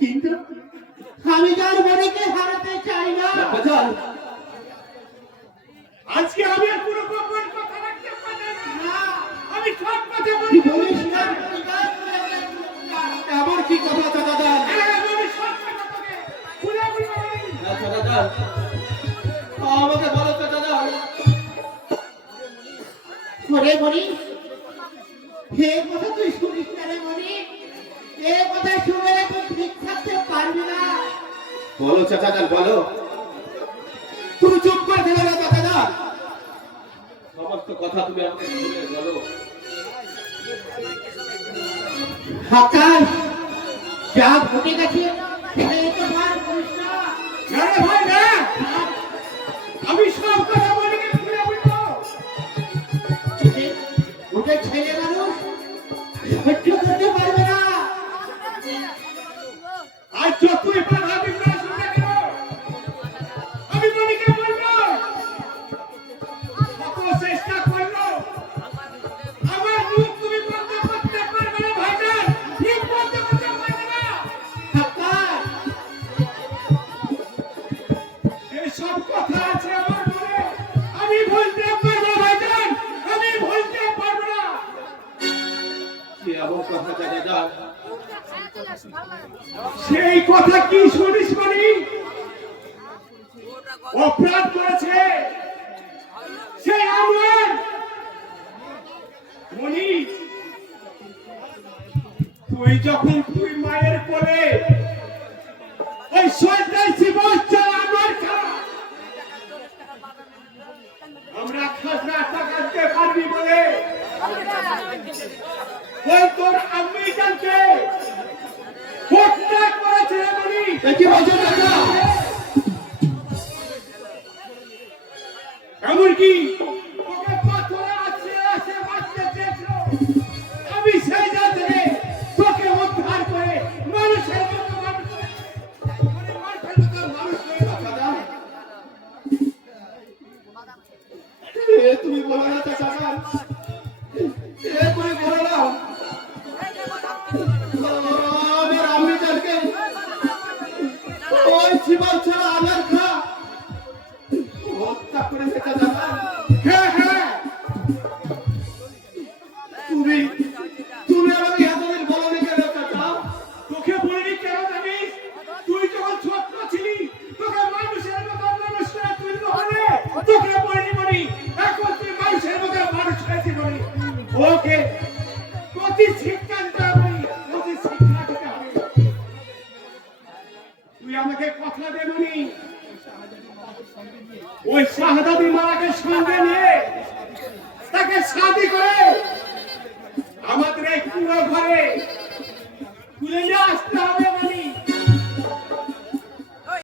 কিন্তু আমি যার মনেকে হারাতে চাই না। আজকে আমি আর কোনো গোপন কথা রাখতে পারি না। আমি সব কথা কি বলি। বলিস না? আবার কি কথা দাদা? আমি সব কথা তোকে খুলে বলি। দাদা আমাকে বলো দাদা। ওরে মনি, হে কথা তুই শুনিস না রে মনি, এ কথা শুনে তুই ঠিক থাকতে পারবি না। বলো চাচা যান বলো। তুমি চুপ করে দিলে না চাচা যান, সমস্ত কথা তুমি আমাকে শুনে বলো। আকাশ যা ঘটে গেছে সে তো আর করিস না। না রে ভাই না, আমি সব কথা বলি খুলে বলবো। ওটা ছেলে মানুষ সহ্য করতে পারবে না। আর যতই বাধা বিঘ্ন আসুক না কেন, আমি মনিকে বলবো। কত চেষ্টা করলো, আমার মুখ তুমি বন্ধ করতে পারবে না ভাইজান, মুখ বন্ধ করতে পারবে না। আকাশ এসব কথা আছে আমার মনে, আমি বলতে পারবো ভাইজান, আমি বলতে পারবো না। কি এমন কথা দাদা যান? সেই কথা কি শুনিস মনি? অপরাধ করেছে সেই আনোয়ার। মনি, তুই মায়ের কোলে ওই শয়তান শিবচ্ছা আনোয়ার খা, আমরা খাজনা টাকা দিতে পারবি বলে ওই তোর আম্মি জানকে হত্যা করেছে মনি। কি বলছো দাদা? এমনকি ওকে পাথরে আছে মারতে চেয়েছিল। আমি সেই জায়গা থেকে তোকে উদ্ধার করে মানুষের মতো মানুষ দাদা তুমি বলো না চাচা যান, এ করে বলো না আমার আম্মি জানকে ওই শিবাল ছাড়া আমার খা হত্যা করেছে চাচা যান। হ্যাঁ হ্যাঁ, তুমি তুমি আমাকে এতদিন বলনি কেন চাচা? তোকে বলিনি কেন জানিস? তুই যখন ছোট্ট ছিলি তোকে মানুষের মতো মানুষ করে তুলতে হবে। তোকে বলিনি বলি, এখন তুই মানুষের মতো মানুষ হয়েছি বলি। ওকে প্রতি শিক্ষা দিতে হবে, প্রতি শিক্ষা দিতে হবে। তুই আমাকে কথা দে মনি, ওই শাহজাদি মারাকে সঙ্গে নিয়ে তাকে শাদি করে আমাদের এই পুরো ঘরে